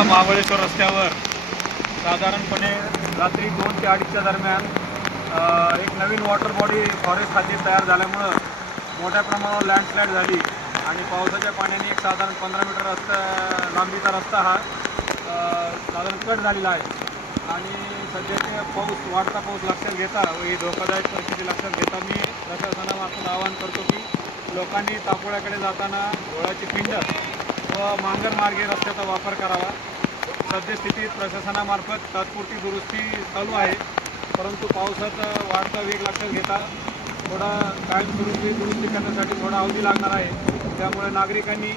महाबळेश्वर रस्त्यावर साधारणपणे रात्री दोन ते अडीचच्या दरम्यान एक नवीन वॉटर बॉडी फॉरेस्ट खाती तयार झाल्यामुळं मोठ्या प्रमाणावर लँडस्लाईड झाली आणि पावसाच्या पाण्याने एक साधारण पंधरा मीटर रस्ता लांबीचा रस्ता हा साधारण कट झालेला आहे. आणि सध्याचे पाऊस वाढता पाऊस लक्षात घेता व ही धोकादायक परिस्थिती लक्षात घेता मी प्रशासनामार्फत आवाहन करतो की लोकांनी तापोळ्याकडे जाताना घोळ्याची पिंड व मांगर मार्गे रस्त्याचा वापर करावा. सद्यस्थितीत प्रशासनामार्फत तात्पुरती दुरुस्ती चालू आहे. परंतु पावसाचा वाढता वेग लक्षात घेता थोडा कायमस्वरूपी दुरुस्ती करण्यासाठी थोडा अवधी लागणार आहे. त्यामुळे नागरिकांनी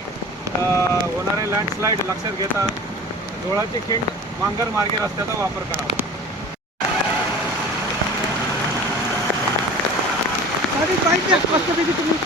होणारे लँडस्लाईड लक्षात घेता डोळाची खिंड मांगर मार्गे रस्त्याचा वापर करावा. गाडी तुम्ही.